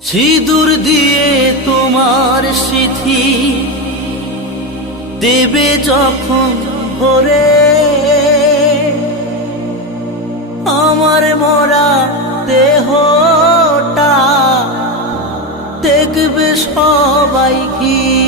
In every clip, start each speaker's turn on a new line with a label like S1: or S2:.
S1: সিঁদুর দিয়ে তোমার সিথি দেবে যখন ভরে। আমার মরা দেহটা দেখবে সবাই ঘিরে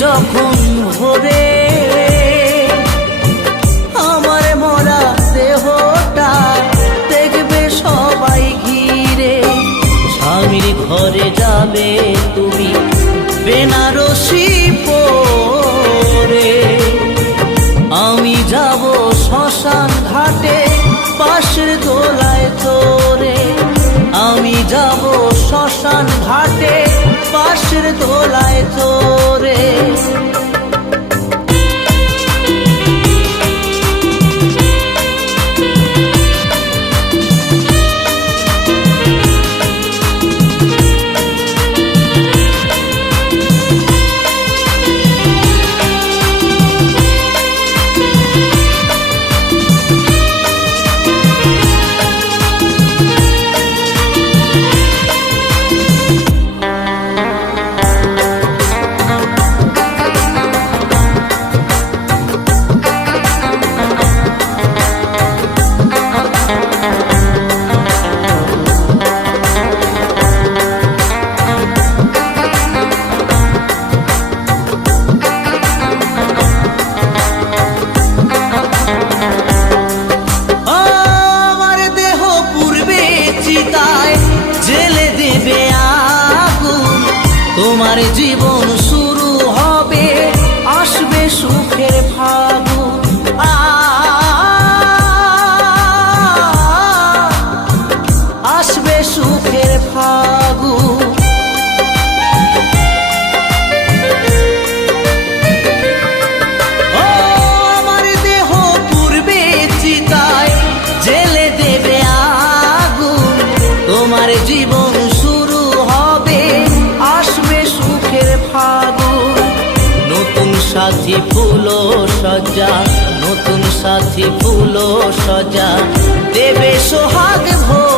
S1: যখন ভরে আমার মরা দেহটা দেখবে সবাই ঘিরে। স্বামীর ঘরে যাবে তুমি বেনারসি পরে। আমি যাব শ্মশান ঘাটে পাশের দোলায় তোরে দোলায় তোরে সাথী ফুলো সজা নতুন সাথী ফুলো সজা দেবে সোহাগ ভোরে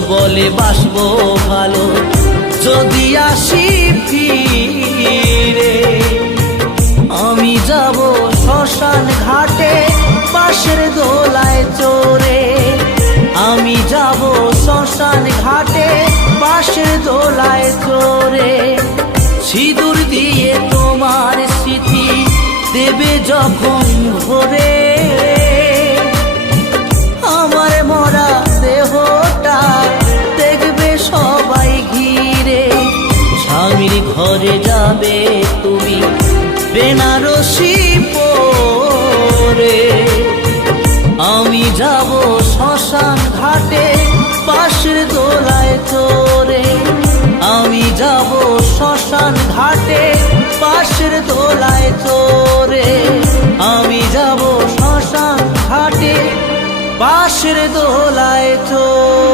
S1: বলে বাসবো ভালো। যদি আসি ফিরে, আমি যাব শ্মশান ঘাটে, পাশের দোলায় চোরে আমি যাব শ্মশান ঘাটে, পাশের দোলায় চোরে সিঁদুর দিয়ে তোমার স্মৃতি দেবে যখন ভরে। দোলায় চোরে। আমি যাব শ্মশান ঘাটে পাশের দোলায় চোরে।